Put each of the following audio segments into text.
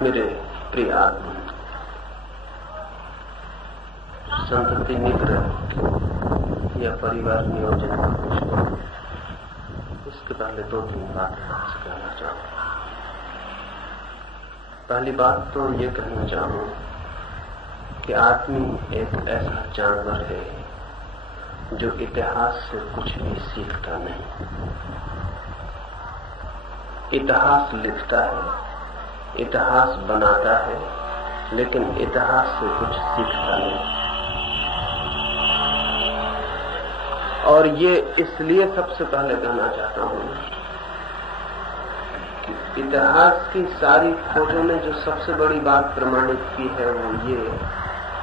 मेरे प्रिय आत्मा, संतति निग्रह या परिवार नियोजन का कुछ इसके पहले 2-3 बातें आपसे कहना चाहूँ। पहली बात तो ये कहना चाहूँ कि आदमी एक ऐसा जानवर है जो इतिहास से कुछ भी सीखता नहीं। इतिहास लिखता है, इतिहास बनाता है, लेकिन इतिहास से कुछ सीखता नहीं। और ये इसलिए सबसे पहले कहना चाहता हूं कि इतिहास की सारी खोजों ने जो सबसे बड़ी बात प्रमाणित की है वो ये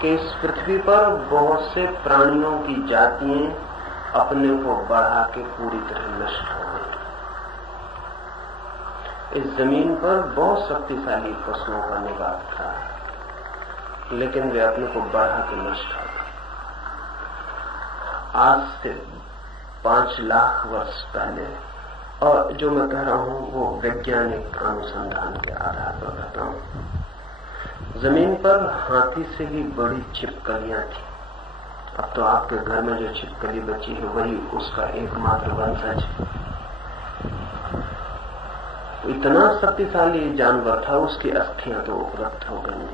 कि इस पृथ्वी पर बहुत से प्राणियों की जातियां अपने को बढ़ा के पूरी तरह नष्ट हो गई। इस जमीन पर बहुत शक्तिशाली पशुओं का निवास था, लेकिन वे अपने को बढ़ा के नष्ट हो गए। आज से 5 लाख वर्ष पहले, और जो मैं कह रहा हूं वो वैज्ञानिक अनुसंधान के आधार पर कहता हूं, जमीन पर हाथी से भी बड़ी छिपकलियां थी। अब तो आपके घर में जो छिपकली बची है वही उसका एकमात्र वंशज है। इतना शक्तिशाली जानवर था, उसकी अस्थियां तो उपलब्ध हो गई।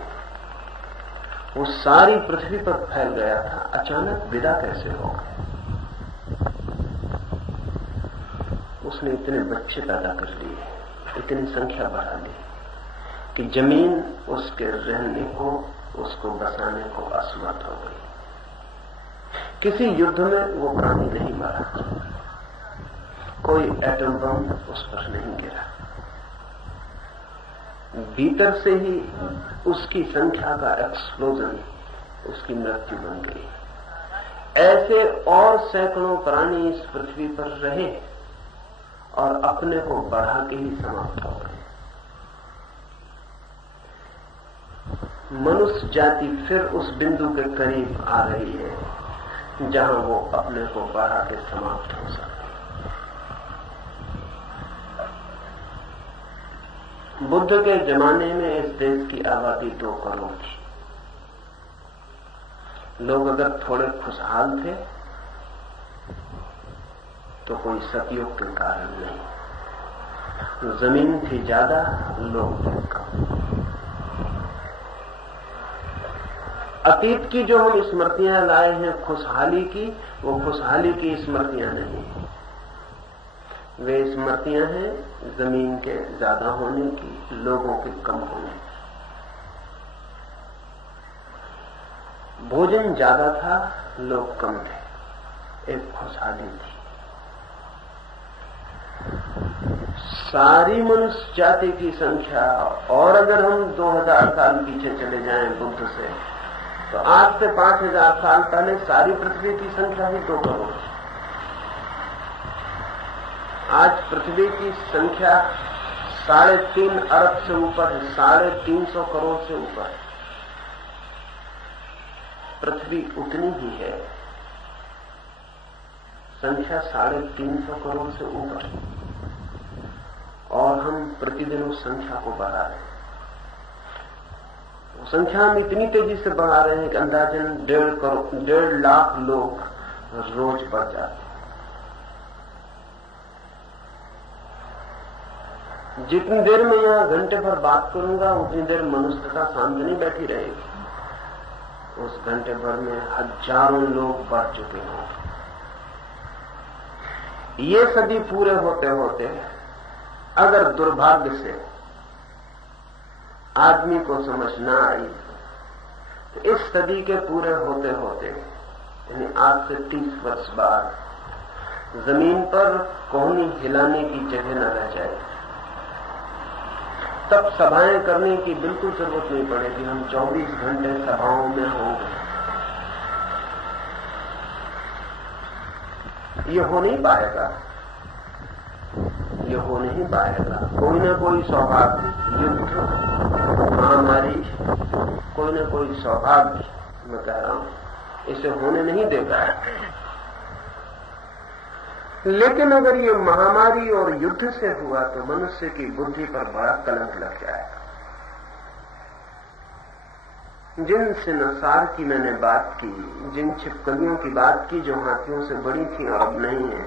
वो सारी पृथ्वी पर फैल गया था, अचानक विदा कैसे हो गए? उसने इतने बच्चे पैदा कर लिए, इतनी संख्या बढ़ा ली कि जमीन उसके रहने को, उसको बसाने को असमर्थ हो गई। किसी युद्ध में वो प्राणी नहीं मरा, कोई एटम बम उस पर नहीं गिरा, भीतर से ही उसकी संख्या का एक्सप्लोजन उसकी मृत्यु बन गई। ऐसे और सैकड़ों प्राणी इस पृथ्वी पर रहे और अपने को बढ़ा के ही समाप्त हो गए। मनुष्य जाति फिर उस बिंदु के करीब आ रही है जहां वो अपने को बढ़ा के समाप्त हो सके। बुद्ध के जमाने में इस देश की आबादी 2 करोड़ थी। लोग अगर थोड़े खुशहाल थे तो कोई सतयुग के कारण नहीं। जमीन थी ज्यादा, लोग थे कम। अतीत की जो हम स्मृतियां लाए हैं खुशहाली की, वो खुशहाली की स्मृतियां नहीं, वे स्मृतियां हैं जमीन के ज्यादा होने की, लोगों के कम होने की। भोजन ज्यादा था, लोग कम थे, एक खुशहाली थी। सारी मनुष्य जाति की संख्या, और अगर हम 2000 साल पीछे चले जाएं बुद्ध से, तो आज से 5000 साल पहले सारी पृथ्वी की संख्या ही 2 करोड़। आज पृथ्वी की संख्या 3.5 अरब से ऊपर है, 350 करोड़ से ऊपर है। पृथ्वी उतनी ही है, संख्या 350 करोड़ से ऊपर है, और हम प्रतिदिन उस संख्या को बढ़ा रहे हैं। संख्या हम इतनी तेजी से बढ़ा रहे हैं कि अंदाजन 1.5 लाख लोग रोज बढ़ जाते हैं। जितनी देर में यहां घंटे भर बात करूंगा उतनी देर मनुष्यता शांत नहीं बैठी रहेगी। उस घंटे भर में हजारों लोग बढ़ चुके हों। ये सदी पूरे होते होते अगर दुर्भाग्य से आदमी को समझ ना आई तो इस सदी के पूरे होते होते, यानी आज से 30 वर्ष बाद जमीन पर कोहनी हिलाने की जगह न रह जाए। तब सभाएं करने की बिल्कुल जरूरत नहीं पड़ेगी, हम 24 घंटे सभाओं में होंगे। ये हो नहीं पाएगा, ये हो नहीं पाएगा। कोई ना कोई सौभाग्य, युद्ध, महामारी, कोई ना कोई सौभाग्य, मैं कह रहा हूं, इसे होने नहीं देगा। लेकिन अगर ये महामारी और युद्ध से हुआ तो मनुष्य की बुद्धि पर बड़ा कलंक लग जाएगा। जिन सिनसार की मैंने बात की, जिन छिपकलियों की बात की जो हाथियों से बड़ी थी और अब नहीं है,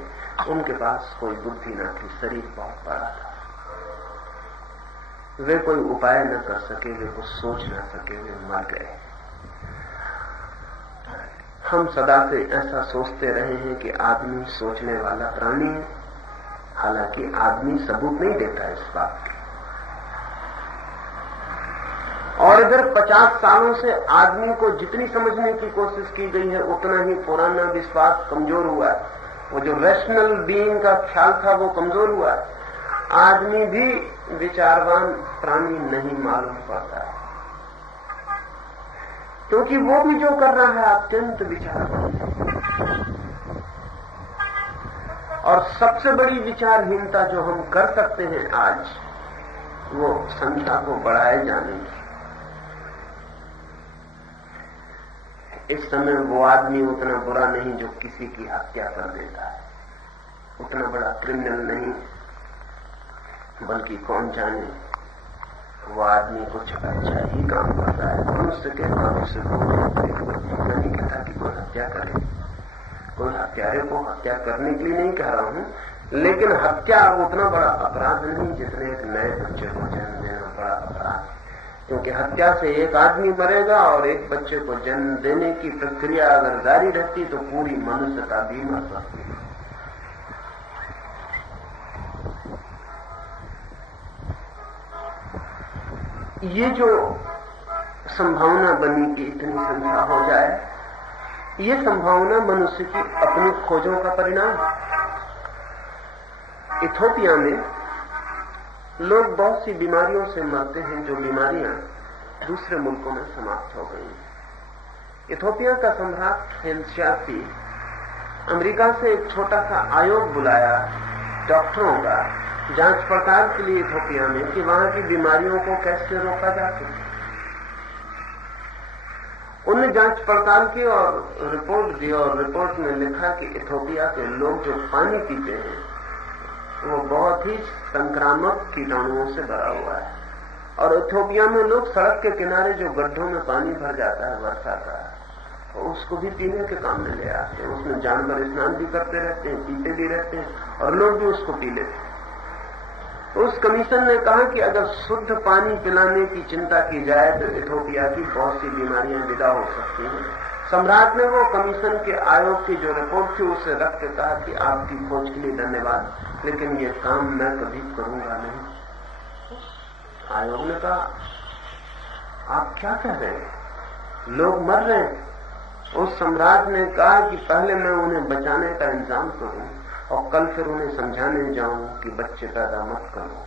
उनके पास कोई बुद्धि न थी, शरीर बहुत बड़ा था। वे कोई उपाय न कर सके, वे कुछ सोच न सके, वे मर गए। हम सदा से ऐसा सोचते रहे हैं कि आदमी सोचने वाला प्राणी है, हालांकि आदमी सबूत नहीं देता इस बात की। और इधर 50 सालों से आदमी को जितनी समझने की कोशिश की गई है, उतना ही पुराना विश्वास कमजोर हुआ है। वो जो रैशनल बीइंग का ख्याल था वो कमजोर हुआ है। आदमी भी विचारवान प्राणी नहीं मालूम पड़ता है, क्योंकि वो भी जो कर रहा है अत्यंत विचारवान है। और सबसे बड़ी विचारहीनता जो हम कर सकते हैं आज, वो संख्या को बढ़ाए जाने की। इस समय वो आदमी उतना बुरा नहीं जो किसी की हत्या कर देता है, उतना बड़ा क्रिमिनल नहीं, बल्कि कौन जाने वो आदमी कुछ अच्छा ही काम करता है। मनुष्य के काम से नहीं कहता कि कोई हत्या करे, कोई हत्यारे को हत्या करने के लिए नहीं कह रहा हूं, लेकिन हत्या उतना बड़ा अपराध नहीं जितने एक नए बच्चे को जन्म देना बड़ा अपराध है। क्योंकि हत्या से एक आदमी मरेगा और एक बच्चे को जन्म देने की प्रक्रिया अगर जारी रहती तो पूरी मनुष्यता भी मर सकती है। ये जो संभावना बनी कि इतनी संख्या हो जाए, ये संभावना मनुष्य की अपनी खोजों का परिणाम है। इथोपिया में लोग बहुत सी बीमारियों से मरते हैं, जो बीमारियां दूसरे मुल्कों में समाप्त हो गई। इथोपिया का सम्राट हेलशासी अमेरिका से एक छोटा सा आयोग बुलाया डॉक्टरों का जांच पड़ताल के लिए इथोपिया में कि वहां की बीमारियों को कैसे रोका जा सके। उन्होंने जांच पड़ताल की और रिपोर्ट दी, और रिपोर्ट में लिखा कि इथोपिया के लोग जो पानी पीते हैं वो बहुत ही संक्रामक कीटाणुओं से भरा हुआ है। और इथोपिया में लोग सड़क के किनारे जो गड्ढों में पानी भर जाता है वर्षा का, उसको भी पीने के काम में ले आते हैं। उसमें जानवर स्नान भी करते रहते हैं, पीते भी रहते हैं, और लोग भी उसको पी लेते हैं। तो उस कमीशन ने कहा कि अगर शुद्ध पानी पिलाने की चिंता की जाए तो इथोपिया की बहुत सी बीमारियां विदा हो सकती हैं। सम्राट ने वो कमीशन के आयोग की जो रिपोर्ट थी उसे रख के कहा कि आपकी खोज के लिए धन्यवाद, लेकिन ये काम मैं कभी करूंगा नहीं। आयोग ने कहा, आप क्या कह रहे हैं, लोग मर रहे हैं। उस सम्राट ने कहा कि पहले मैं उन्हें बचाने का इंतजाम करूं और कल फिर उन्हें समझाने जाऊं कि बच्चे पैदा मत करो,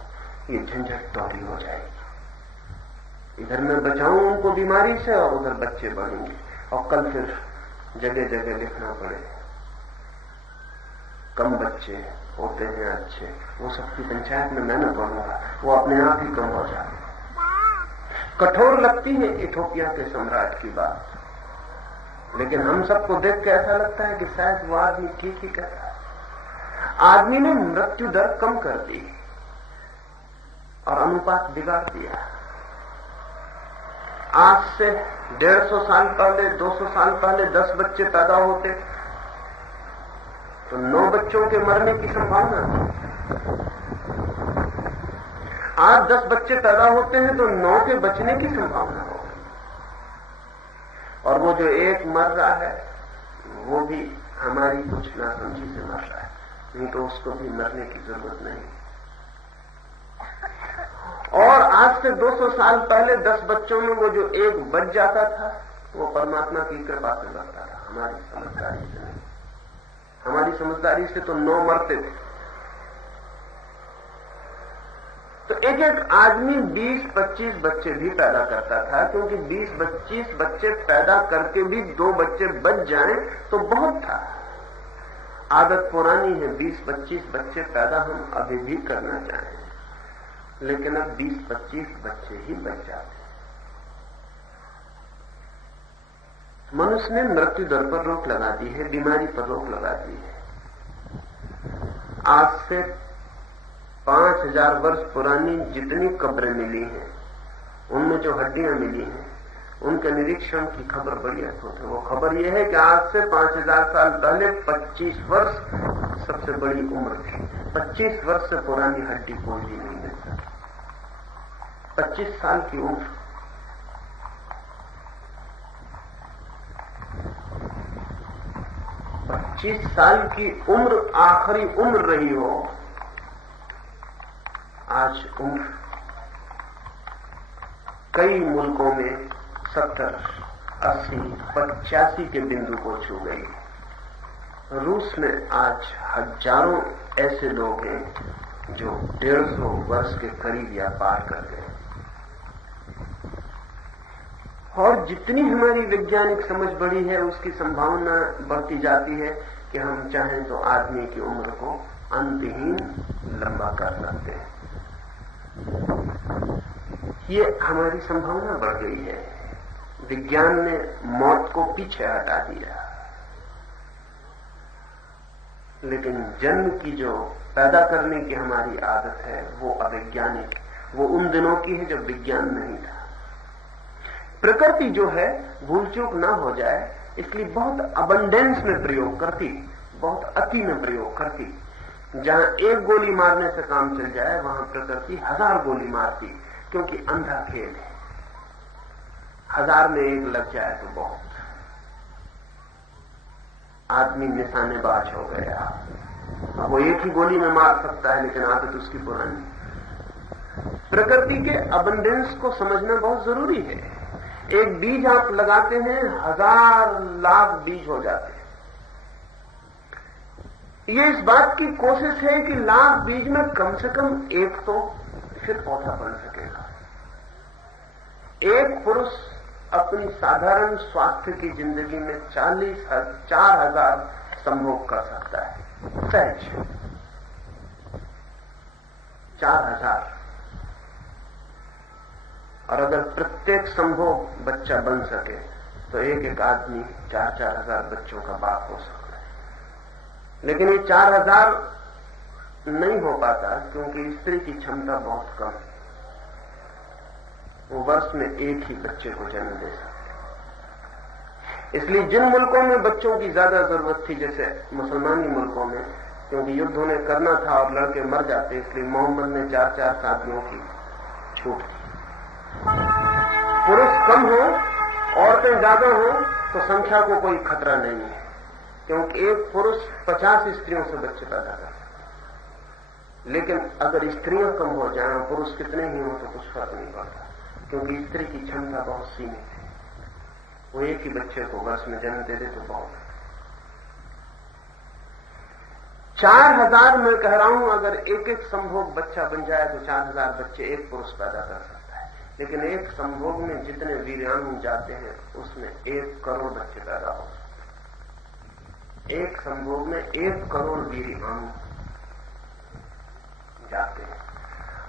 ये झंझट दोहरी हो जाएगी। इधर मैं बचाऊं उनको बीमारी से और उधर बच्चे बढ़ेंगे, और कल फिर जगह जगह लिखना पड़े कम बच्चे होते हैं अच्छे, वो सबकी पंचायत में मैं न बढ़ूंगा, वो अपने आप ही कम हो जाते। कठोर लगती है इथोपिया के सम्राट की बात, लेकिन हम सबको देख के ऐसा लगता है कि शायद वो आदमी ठीक ही कहता है। आदमी ने मृत्यु दर कम कर दी और अनुपात बिगाड़ दिया। आज से 150 साल पहले, 200 साल पहले 10 बच्चे पैदा होते तो 9 बच्चों के मरने की संभावना थी। आज 10 बच्चे पैदा होते हैं तो 9 के बचने की संभावना हो गई, और वो जो एक मर रहा है वो भी हमारी कुछ नासमझी से मर रहा है, नहीं तो उसको भी मरने की जरूरत नहीं। और आज से 200 साल पहले 10 बच्चों में वो जो एक बच जाता था वो परमात्मा की कृपा से बचता था, हमारी समझदारी से नहीं। हमारी समझदारी से तो 9 मरते थे। तो एक एक आदमी 20-25 बच्चे भी पैदा करता था, क्योंकि 20-25 बच्चे पैदा करके भी 2 बच्चे बच जाएं तो बहुत था। आदत पुरानी है, 20-25 बच्चे पैदा हम अभी भी करना चाहें, लेकिन अब 20-25 बच्चे ही बच जाते। मनुष्य ने मृत्यु दर पर रोक लगा दी है, बीमारी पर रोक लगा दी है। आज से 5000 वर्ष पुरानी जितनी कब्रें मिली हैं, उनमें जो हड्डियां मिली हैं उनके निरीक्षण की खबर बड़ी अद्भुत है। वो खबर यह है कि आज से 5000 साल पहले 25 वर्ष सबसे बड़ी उम्र थी। 25 वर्ष से पुरानी हड्डी कोई भी नहीं मिल सकती। 25 साल की उम्र, पच्चीस साल की उम्र आखिरी उम्र रही हो। आज उम्र कई मुल्कों में 70, 80, 85 के बिंदु को छू गई। रूस में आज हजारों ऐसे लोग हैं जो 150 वर्ष के करीब या पार कर गए। और जितनी हमारी वैज्ञानिक समझ बढ़ी है, उसकी संभावना बढ़ती जाती है कि हम चाहें तो आदमी की उम्र को अंतहीन लंबा कर सकते हैं। ये हमारी संभावना बढ़ गई है। विज्ञान ने मौत को पीछे हटा दिया, लेकिन जन्म की जो पैदा करने की हमारी आदत है वो अवैज्ञानिक, वो उन दिनों की है जब विज्ञान नहीं था। प्रकृति जो है भूल चूक ना हो जाए इसलिए बहुत अबंडेंस में प्रयोग करती, बहुत अति में प्रयोग करती। जहां एक गोली मारने से काम चल जाए वहां प्रकृति 1000 गोली मारती, क्योंकि अंधा खेल है। 1000 में एक लग जाए तो बहुत। आदमी निशानेबाज हो गया। अब वो एक ही गोली में मार सकता है, लेकिन आदत उसकी पुरानी। प्रकृति के अबंडेंस को समझना बहुत जरूरी है। एक बीज आप लगाते हैं, 1000 लाख बीज हो जाते हैं। ये इस बात की कोशिश है कि लाख बीज में कम से कम एक तो फिर पौधा बन सकेगा। एक पुरुष अपनी साधारण स्वास्थ्य की जिंदगी में 4,000 संभोग कर सकता है, सहज 4,000। और अगर प्रत्येक संभोग बच्चा बन सके तो एक एक आदमी 4,000 बच्चों का बाप हो सकता है। लेकिन ये 4,000 नहीं हो पाता क्योंकि स्त्री की क्षमता बहुत कम है। वो वर्ष में एक ही बच्चे को जन्म दे सकते। इसलिए जिन मुल्कों में बच्चों की ज्यादा जरूरत थी, जैसे मुसलमानी मुल्कों में, क्योंकि युद्ध उन्हें करना था और लड़के मर जाते, इसलिए मोहम्मद ने 4-4 शादियों की छूट दी। पुरुष कम हो, औरतें ज्यादा हो तो संख्या को कोई खतरा नहीं है, क्योंकि एक पुरुष 50 स्त्रियों से बच्चे पैदा कर सकता है। लेकिन अगर स्त्रियां कम हो जाएं, पुरुष कितने ही हो तो कुछ फर्क नहीं पड़ता, क्योंकि स्त्री की क्षमता बहुत सीमित है। वो एक ही बच्चे को वर्ष में जन्म दे दे तो बहुत है। 4,000 मैं कह रहा हूं, अगर एक एक संभोग बच्चा बन जाए तो 4,000 बच्चे एक पुरुष पैदा कर सकता है। लेकिन एक संभोग में जितने वीर्याणु जाते हैं उसमें 1 करोड़ बच्चे पैदा हो सकते हैं। एक संभोग में 1 करोड़ वीर्याणु जाते हैं।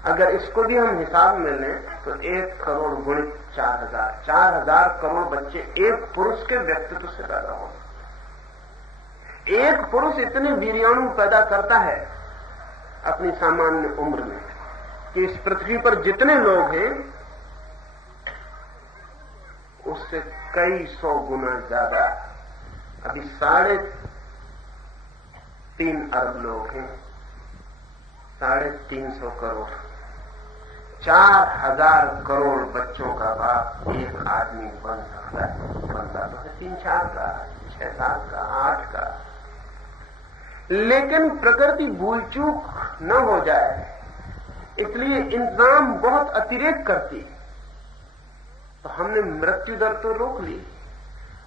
अगर इसको भी हम हिसाब में लें तो 1 करोड़ गुणित 4,000, 4,000 करोड़ बच्चे एक पुरुष के व्यक्तित्व से पैदा हो सकते। एक पुरुष इतने वीर्याणु पैदा करता है अपनी सामान्य उम्र में कि इस पृथ्वी पर जितने लोग हैं उससे कई 100 गुना ज्यादा। अभी 3.5 अरब लोग हैं, 350 करोड़, 4,000 करोड़ बच्चों का बाप एक आदमी बन सकता है। बनता तो है 3-4 का, 6-7 का, 8 का। लेकिन प्रकृति भूल चूक न हो जाए इसलिए इंतजाम बहुत अतिरेक करती। तो हमने मृत्यु दर तो रोक ली,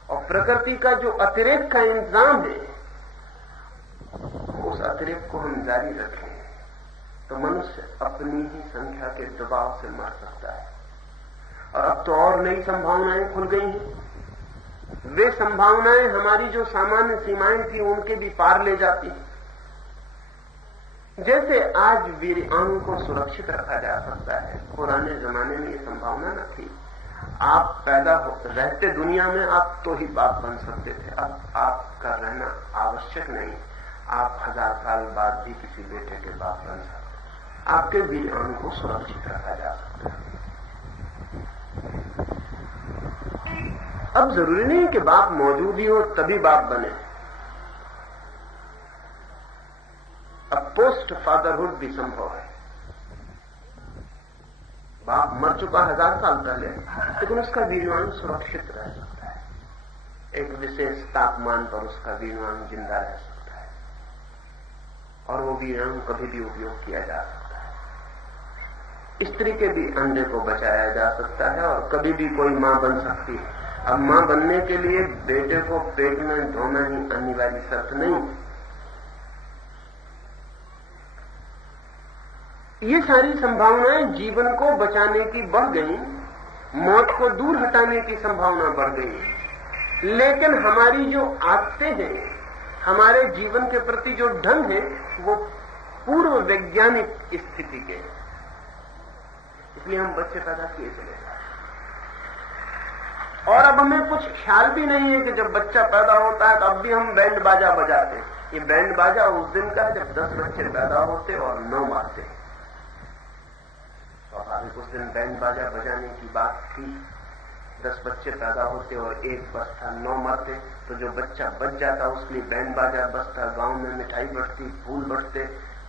और प्रकृति का जो अतिरेक का इंतजाम है उस अतिरेक को हम जारी रखें तो मनुष्य अपनी ही संख्या के दबाव से मर सकता है। और अब तो और नई संभावनाएं खुल गई हैं। वे संभावनाएं हमारी जो सामान्य सीमाएं थी उनके भी पार ले जाती हैं। जैसे आज वीर्याणु को सुरक्षित रखा जा सकता है, पुराने जमाने में ये संभावना न थी। आप पैदा रहते दुनिया में आप तो ही बाप बन सकते थे, अब आपका रहना आवश्यक नहीं। आप 1000 साल बाद भी किसी बेटे के बाप बन सकते। आपके वीर्याणु को सुरक्षित रखा जा सकता है। अब जरूरी नहीं कि बाप मौजूद ही हो तभी बाप बने। अब पोस्ट फादरहुड भी संभव है। बाप मर चुका 1000 साल पहले, लेकिन उसका वीर्याणु सुरक्षित रह सकता है। एक विशेष तापमान पर उसका वीर्याणु जिंदा रह सकता है और वो वीर्याणु कभी भी उपयोग किया जा सकता है। स्त्री के भी अंडे को बचाया जा सकता है और कभी भी कोई मां बन सकती है। अब मां बनने के लिए बेटे को पेट में ढोना ही अनिवार्य शर्त नहीं। ये सारी संभावनाएं जीवन को बचाने की बढ़ गई, मौत को दूर हटाने की संभावना बढ़ गई। लेकिन हमारी जो आदतें हैं, हमारे जीवन के प्रति जो ढंग है, वो पूर्व वैज्ञानिक स्थिति के हैं। इसलिए हम बच्चे पैदा किए चले जाते और अब हमें कुछ ख्याल भी नहीं है कि जब बच्चा पैदा होता है तो अब भी हम बैंड बाजा बजाते हैं। ये बैंड बाजा उस दिन का है जब 10 बच्चे पैदा होते और 9 मारते। स्वाभाविक उस दिन बैंड बाजा बजाने की बात थी। 10 बच्चे पैदा होते और एक बचता, 9 मरते। तो जो बच्चा बच जाता उसके लिए बैंड बाजा बजता, गांव में मिठाई बंटती, फूल बंटते,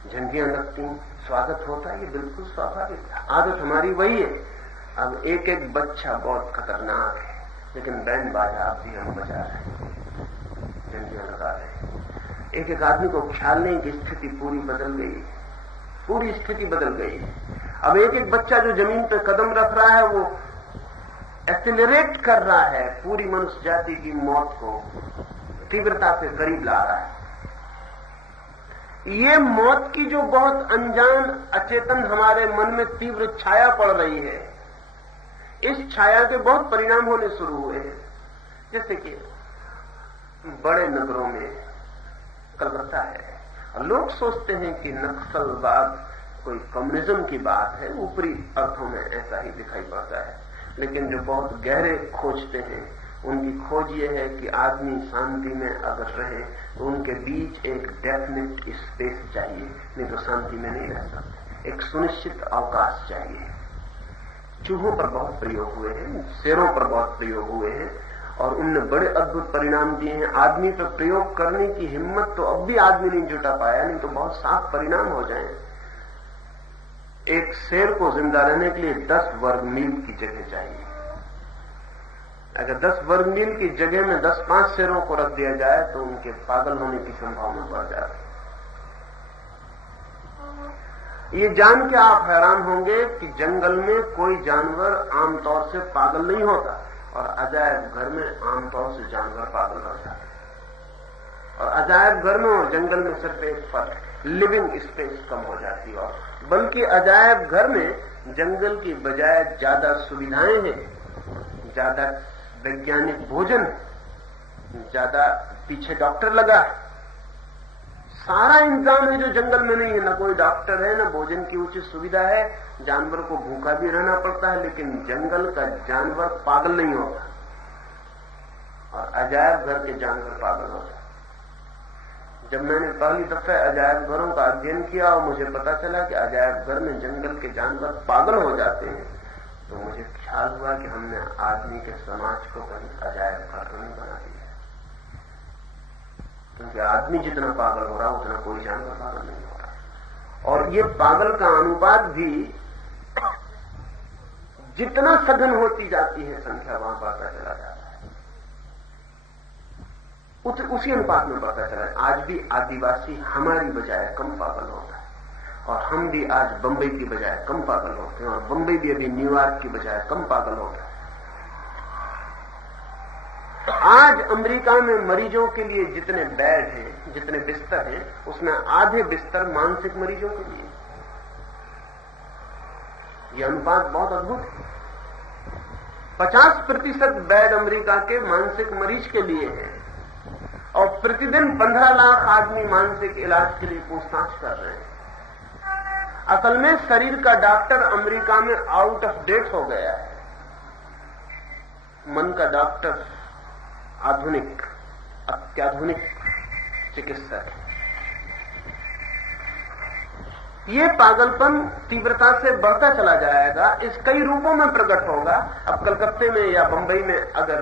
झंडियां लगती, स्वागत होता। ये बिल्कुल स्वाभाविक आदत हमारी वही है। अब एक एक बच्चा बहुत खतरनाक है, लेकिन बैंड बाजा अब भी हम बजा रहे हैं, झंडियां लगा रहे हैं। एक एक आदमी को ख्याल नहीं कि स्थिति पूरी बदल गई, पूरी स्थिति बदल गई। अब एक एक बच्चा जो जमीन पे कदम रख रहा है वो एक्सेलरेट कर रहा है, पूरी मनुष्य जाति की मौत को तीव्रता से करीब ला रहा है। ये मौत की जो बहुत अनजान अचेतन हमारे मन में तीव्र छाया पड़ रही है, इस छाया के बहुत परिणाम होने शुरू हुए हैं। जैसे कि बड़े नगरों में कलकत्ता है, और लोग सोचते हैं कि नक्सलवाद कोई कम्युनिज्म की बात है, ऊपरी अर्थों में ऐसा ही दिखाई पड़ता है। लेकिन जो बहुत गहरे खोजते हैं उनकी खोज ये है कि आदमी शांति में अगर रहे तो उनके बीच एक डेफिनेट स्पेस चाहिए, नहीं तो शांति में नहीं रह सकते। एक सुनिश्चित अवकाश चाहिए। चूहों पर बहुत प्रयोग हुए हैं, शेरों पर बहुत प्रयोग हुए हैं और उनने बड़े अद्भुत परिणाम दिए हैं। आदमी पर प्रयोग करने की हिम्मत तो अब भी आदमी नहीं जुटा पाया, नहीं तो बहुत साफ परिणाम हो जाए। एक शेर को जिंदा रहने के लिए 10 वर्ग मील की जगह चाहिए। अगर 10 वर्ग मील की जगह में 10-5 शेरों को रख दिया जाए तो उनके पागल होने की संभावना बढ़ जाती है। ये जान के आप हैरान होंगे कि जंगल में कोई जानवर आमतौर से पागल नहीं होता और अजायब घर में आमतौर से जानवर पागल हो जाते हैं। और अजायब घर में और जंगल में सिर्फ एक फर्क, लिविंग स्पेस कम हो जाती है। और बल्कि अजायब घर में जंगल की बजाय ज्यादा सुविधाएं हैं, ज्यादा वैज्ञानिक भोजन, ज्यादा पीछे डॉक्टर लगा है, सारा इंतजाम है जो जंगल में नहीं है। न कोई डॉक्टर है, न भोजन की उचित सुविधा है, जानवर को भूखा भी रहना पड़ता है, लेकिन जंगल का जानवर पागल नहीं होता और अजायब घर के जानवर पागल होता है। जब मैंने पहली दफे अजायब घरों का अध्ययन किया और मुझे पता चला कि अजायब घर में जंगल के जानवर पागल हो जाते हैं, तो मुझे ख्याल हुआ कि हमने आदमी के समाज को कहीं अजायब घर नहीं बना दिया। क्योंकि आदमी जितना पागल हो रहा उतना कोई जानवर पागल नहीं हो रहा। और ये पागल का अनुपात भी जितना सघन होती जाती है संख्या वहां बढ़ता चला जाता है, उसी अनुपात में बढ़ता चला है। आज भी आदिवासी हमारी बजाय कम पागल होता है और हम भी आज बंबई की बजाय कम पागल होते हैं और बंबई भी अभी न्यूयॉर्क की बजाय कम पागल होता है। आज अमेरिका में मरीजों के लिए जितने बेड हैं, जितने बिस्तर हैं, उसमें आधे बिस्तर मानसिक मरीजों के लिए। यह अनुपात बहुत अद्भुत है। 50% बेड अमेरिका के मानसिक मरीज के लिए है और प्रतिदिन 15 लाख आदमी मानसिक इलाज के लिए पूछताछ कर रहे हैं। असल में शरीर का डॉक्टर अमेरिका में आउट ऑफ डेट हो गया है। मन का डॉक्टर आधुनिक, अत्याधुनिक चिकित्सक है। ये पागलपन तीव्रता से बढ़ता चला जाएगा, इस कई रूपों में प्रकट होगा। अब कलकत्ते में या बंबई में अगर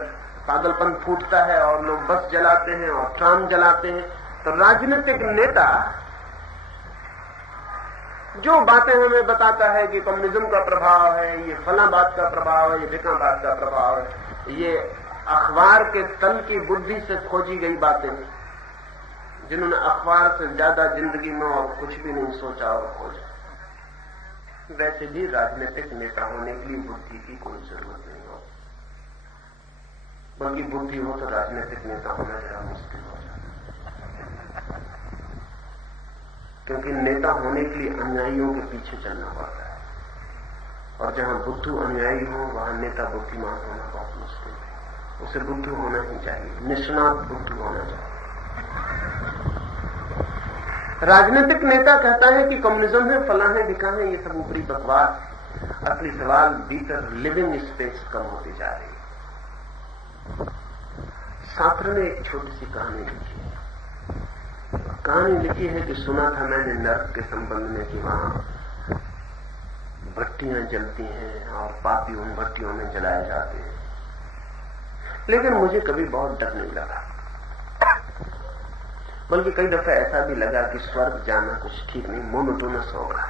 पागलपन फूटता है और लोग बस जलाते हैं और ट्राम जलाते हैं। तो राजनीतिक नेता जो बातें हमें बताता है कि कम्युनिज्म का प्रभाव है, ये फला बात का प्रभाव है, ये ढिका बात का प्रभाव है, ये अखबार के तल की बुद्धि से खोजी गई बातें, जिन्होंने अखबार से ज्यादा जिंदगी में और कुछ भी नहीं सोचा और खोजा। वैसे भी राजनीतिक नेता होने के लिए बुद्धि की कोई जरूरत नहीं हो, बल्कि बुद्धि हो तो राजनीतिक नेता होना जरा मुश्किल हो जाता है, क्योंकि नेता होने के लिए अनुयायियों के पीछे चलना पड़ता है, और जहां बुद्धू अनुयायी हो वहां नेता बुद्धिमान होना बहुत मुश्किल है। उसे बुद्धू होना ही चाहिए, निष्णात बुद्धू होना चाहिए। राजनीतिक नेता कहता है कि कम्युनिज्म है, फला है, ढिका है, ये सब ऊपरी बकवास। असली सवाल भीतर लिविंग स्पेस कम होती जा रही है। सात्र ने एक छोटी सी कहानी लिखी है। कहानी लिखी है कि सुना था मैंने नर्क के संबंध में कि वहां भट्टियां जलती हैं और पापी उन भट्टियों में जलाए जाते हैं, लेकिन मुझे कभी बहुत डर नहीं लगा, बल्कि कई दफा ऐसा भी लगा कि स्वर्ग जाना कुछ ठीक नहीं, मोनोटोनस होगा।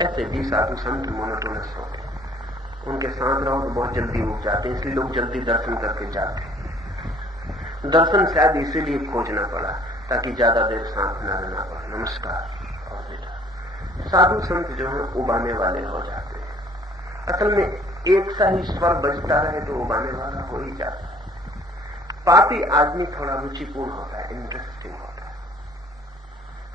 ऐसे भी साधु संत मोनोटोनस होते, उनके साथ रहो तो बहुत जल्दी उठ जाते, इसलिए लोग जल्दी दर्शन करके जाते। दर्शन शायद इसीलिए खोजना पड़ा ताकि ज्यादा देर साथ न रहना पड़े, नमस्कार और बेटा। साधु संत जो है उबाने वाले हो जाते हैं। असल में एक सा ही स्वर बजता रहे तो उबाने वाला हो ही जाता है। पापी आदमी थोड़ा रुचिपूर्ण होता है, इंटरेस्टिंग होता है।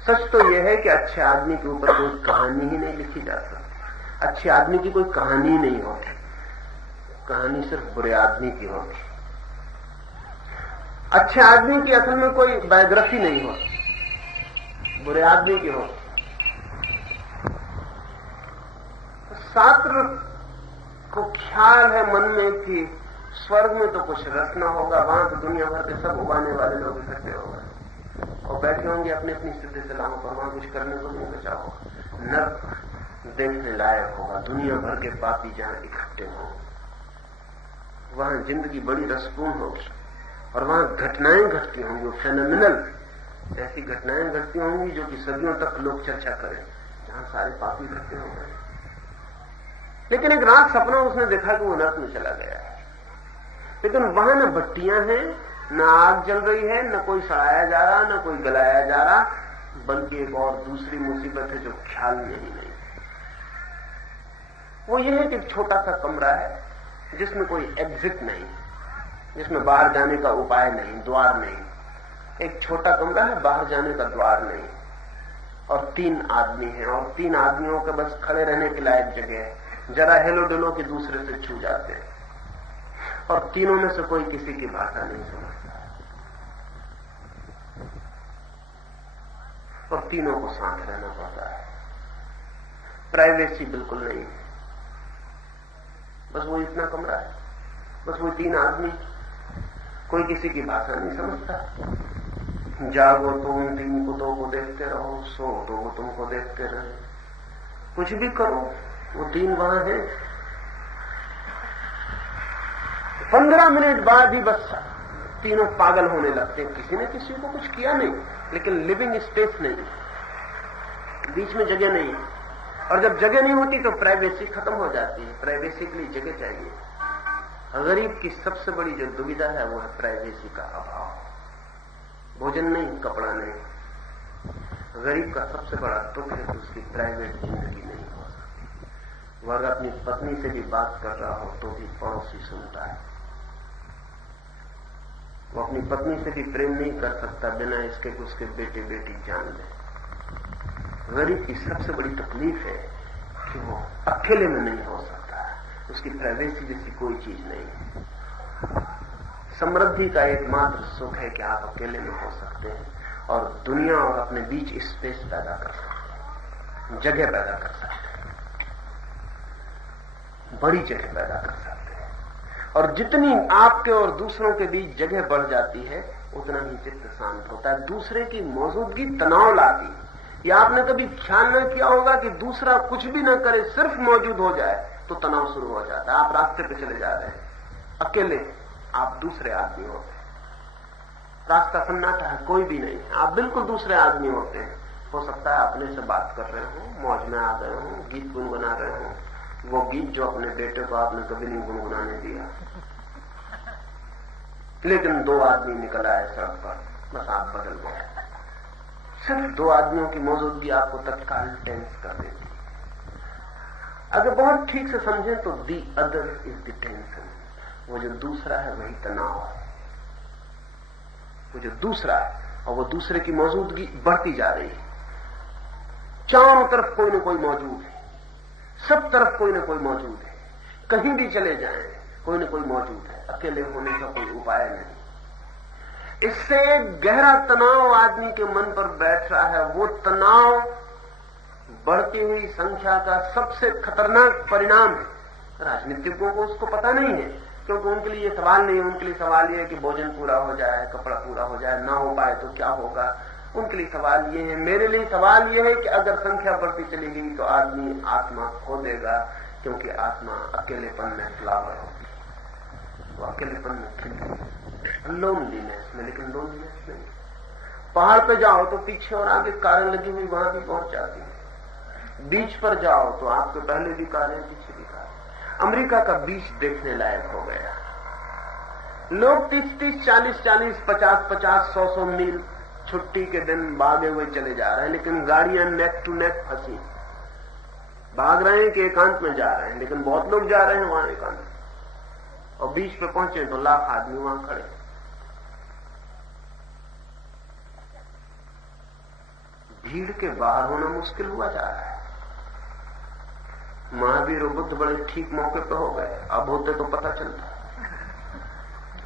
सच तो यह है कि अच्छे आदमी के ऊपर कोई कहानी ही नहीं लिखी जा सकती। अच्छे आदमी की कोई कहानी नहीं होती, कहानी सिर्फ बुरे आदमी की होती। अच्छे आदमी की असल में कोई बायोग्राफी नहीं होती, बुरे आदमी की होती। सात्र को ख्याल है मन में कि स्वर्ग में तो कुछ रस न होगा, वहां तो दुनिया भर के सब उबाने वाले लोग इकट्ठे हो गए और बैठे होंगे अपनी अपनी सिद्धि सलाहों पर, वहां कुछ करने को नहीं बचा होगा। नर्क देखने लायक होगा, दुनिया भर के पापी जहां इकट्ठे हों, वहां जिंदगी बड़ी रसपूर्ण होगी और वहां घटनाएं घटती होंगी, फेनोमिनल ऐसी घटनाएं घटती होंगी जो कि सदियों तक लोग चर्चा करें, जहां सारे पापी इकट्ठे हो गए। लेकिन एक रात सपना उसने देखा कि वो नर्क में चला गया है, लेकिन वहां न भट्टियां हैं, न आग जल रही है, न कोई सड़ाया जा रहा, न कोई गलाया जा रहा, बल्कि एक और दूसरी मुसीबत है जो ख्याल में ही नहीं। वो ये है कि छोटा सा कमरा है जिसमें कोई एग्जिट नहीं, जिसमें बाहर जाने का उपाय नहीं, द्वार नहीं। एक छोटा कमरा है, बाहर जाने का द्वार नहीं, और 3 आदमी हैं और 3 आदमियों के बस खड़े रहने के लायक जगह है। जरा हेलो डुलो के दूसरे से छू जाते हैं और तीनों में से कोई किसी की भाषा नहीं समझता और तीनों को साथ रहना पड़ता है। प्राइवेसी बिल्कुल नहीं है, बस वो इतना कमरा है, बस वो 3 आदमी, कोई किसी की भाषा नहीं समझता। जागो तो उन 3 कुत्तों को देखते रहो, सो तो वो तुमको देखते रहे, कुछ भी करो वो 3 वहां है। 15 मिनट बाद ही बस तीनों पागल होने लगते हैं। किसी ने किसी को कुछ किया नहीं, लेकिन लिविंग स्पेस नहीं, बीच में जगह नहीं, और जब जगह नहीं होती तो प्राइवेसी खत्म हो जाती है। प्राइवेसी के लिए जगह चाहिए। गरीब की सबसे बड़ी जो दुविधा है वो है प्राइवेसी का अभाव। भोजन नहीं, कपड़ा नहीं। गरीब का सबसे बड़ा दुख है कि उसकी प्राइवेट जिंदगी नहीं हो सकती। वो अगर अपनी पत्नी से भी बात कर रहा हो तो भी पड़ोसी सुनता है। वो अपनी पत्नी से भी प्रेम नहीं कर सकता बिना इसके कि उसके बेटे बेटी जान ले। गरीब की सबसे बड़ी तकलीफ है कि वो अकेले में नहीं हो सकता, उसकी प्राइवेसी जैसी कोई चीज नहीं है। समृद्धि का एकमात्र सुख है कि आप अकेले में हो सकते हैं और दुनिया और अपने बीच स्पेस पैदा कर सकते हैं, जगह पैदा कर सकते हैं, बड़ी जगह पैदा कर सकते हैं। और जितनी आपके और दूसरों के बीच जगह बढ़ जाती है उतना ही चित्त शांत होता है। दूसरे की मौजूदगी तनाव लाती है। या आपने कभी ख्याल न किया होगा कि दूसरा कुछ भी न करे, सिर्फ मौजूद हो जाए तो तनाव शुरू हो जाता है। आप रास्ते पे चले जा रहे हैं अकेले, आप दूसरे आदमी होते हैं। रास्ता सन्नाटा है, कोई भी नहीं है, आप बिल्कुल दूसरे आदमी होते हैं। हो सकता है अपने से बात कर रहे हो, मौज में आ गए हो, गीत गुनगुना रहे हो, वो गीत जो अपने बेटे को आपने कभी नहीं गुनगुनाने दिया, लेकिन दो आदमी निकल आए सड़क पर, बस आप बदल गए। सिर्फ दो आदमियों की मौजूदगी आपको तत्काल टेंस कर देती है। अगर बहुत ठीक से समझें तो the other is the tension, वो जो दूसरा है वही तनाव है। वो जो दूसरा है और वो दूसरे की मौजूदगी बढ़ती जा रही है। चारों तरफ कोई न कोई मौजूद है, सब तरफ कोई न कोई मौजूद है, कहीं भी चले जाएं कोई न कोई मौजूद है, अकेले होने का कोई उपाय नहीं। इससे एक गहरा तनाव आदमी के मन पर बैठ रहा है। वो तनाव बढ़ती हुई संख्या का सबसे खतरनाक परिणाम है। राजनीतिज्ञों को उसको पता नहीं है, क्योंकि उनके लिए सवाल नहीं है। उनके लिए सवाल यह है कि भोजन पूरा हो जाए, कपड़ा पूरा हो जाए, ना हो पाए तो क्या होगा। उनके लिए सवाल ये है। मेरे लिए सवाल यह है कि अगर संख्या बढ़ती चली गई तो आदमी आत्मा खो देगा, क्योंकि आत्मा अकेलेपन में फ्लावर होती है, वो अकेलेपन में खिलती है, लोनलीनेस में, लेकिन लोनलीनेस नहीं। पहाड़ पे जाओ तो पीछे और आगे कारें लगी हुई वहां भी पहुंच जाती है। बीच पर जाओ तो आपके पहले भी कारें, पीछे भी कारें। अमेरिका का बीच देखने लायक हो गया। लोग 30-30, 40-40, 50-50, 100-100 मील छुट्टी के दिन भागे हुए चले जा रहे हैं, लेकिन गाड़ियां नेक टू नेक फंसी। भाग रहे हैं कि एकांत में जा रहे हैं, लेकिन बहुत लोग जा रहे हैं वहां एकांत, और बीच पे पहुंचे तो लाख आदमी वहां खड़े। भीड़ के बाहर होना मुश्किल हुआ जा रहा है। महावीर और बुद्ध बड़े ठीक मौके पे हो गए। अब होते तो पता चलता,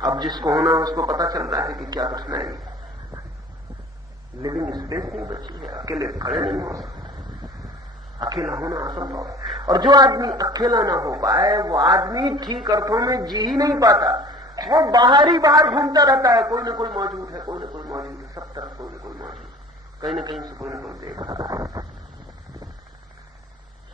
अब जिसको होना उसको पता चल रहा है कि क्या कठिनाई है। लिविंग स्पेस नहीं बची है, अकेले खड़े नहीं हो सकते, अकेला होना असंभव है। और जो आदमी अकेला ना हो पाए वो आदमी ठीक अर्थों में जी ही नहीं पाता। वो बाहर ही बाहर घूमता रहता है, कोई ना कोई मौजूद है, कोई ना कोई मौजूद है, सब तरफ कोई ना कोई मौजूद, कहीं ना कहीं से कोई ना कोई देख रहा है।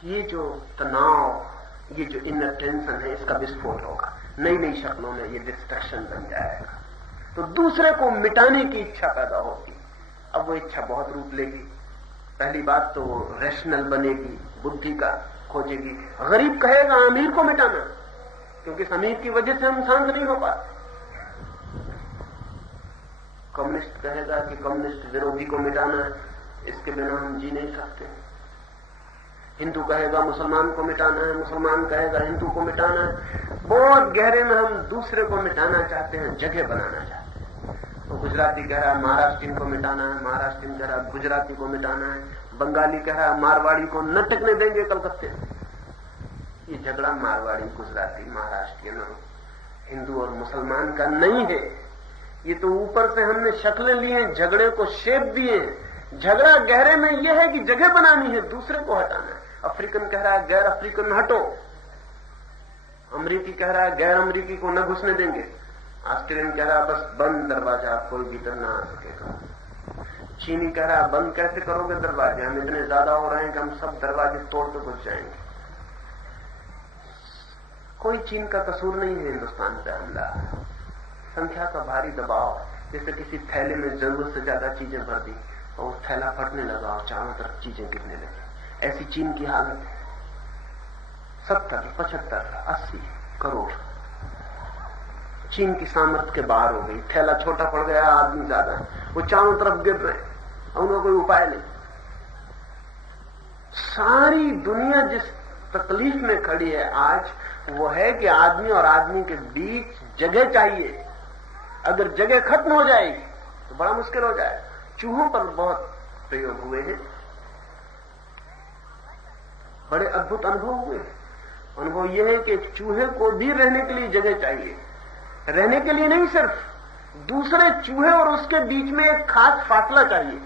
ये जो तनाव, ये जो इनर टेंशन है, इसका विस्फोट होगा। नई नई शक्लों में ये डिस्ट्रक्शन बन जाएगा, तो दूसरे को मिटाने की इच्छा पैदा होगी। अब वो इच्छा बहुत रूप लेगी। पहली बात तो वो रैशनल बनेगी, बुद्धि का खोजेगी। गरीब कहेगा अमीर को मिटाना, क्योंकि इस अमीर की वजह से हम शांत नहीं हो पाते। कम्युनिस्ट कहेगा कि कम्युनिस्ट विरोधी को मिटाना है, इसके बिना हम जी नहीं सकते। हिंदू कहेगा मुसलमान को मिटाना है, मुसलमान कहेगा हिंदू को मिटाना है। बहुत गहरे में हम दूसरे को मिटाना चाहते हैं, जगह बनाना चाहते हैं। तो गुजराती कह रहा है महाराष्ट्रियन को मिटाना है, महाराष्ट्रियन कह रहा है गुजराती को मिटाना है, बंगाली कह रहा है मारवाड़ी को न टिकने देंगे कलकत्ते। ये झगड़ा मारवाड़ी, गुजराती, महाराष्ट्रियन और हिंदू और मुसलमान का नहीं है। ये तो ऊपर से हमने शक्लें ली हैं, झगड़े को शेप दिए हैं। झगड़ा गहरे में यह है कि जगह बनानी है, दूसरे को हटाना है। अफ्रीकन कह रहा है गैर अफ्रीकन हटो, अमरीकी कह रहा है गैर अमरीकी को न घुसने देंगे, ऑस्ट्रेलियन कह रहा है बस बंद दरवाजा, कोई भीतर ना आ सकेगा, चीनी कह रहा है बंद कैसे करोगे दरवाजे, हम इतने ज्यादा हो रहे हैं कि हम सब दरवाजे तोड़ के घुस जाएंगे। कोई चीन का कसूर नहीं है हिंदुस्तान पे हमला, संख्या का भारी दबाव। जैसे किसी थैले में जरूरत से ज्यादा चीजें भर दी और वो थैला फटने लगा और चारों तरफ चीजें गिरने लगी। ऐसी चीन की हालत है। 70, 75, 80 करोड़ चीन की सामर्थ्य के बाहर हो गई। थैला छोटा पड़ गया, आदमी ज्यादा है, वो चारों तरफ गिर रहे हैं, उनका कोई उपाय नहीं। सारी दुनिया जिस तकलीफ में खड़ी है आज, वो है कि आदमी और आदमी के बीच जगह चाहिए। अगर जगह खत्म हो जाएगी तो बड़ा मुश्किल हो जाए। चूहों पर बहुत प्रयोग हुए हैं, बड़े अद्भुत अनुभव हुए। अनुभव यह है कि चूहे को भी रहने के लिए जगह चाहिए। रहने के लिए नहीं, सिर्फ दूसरे चूहे और उसके बीच में एक खास फासला चाहिए।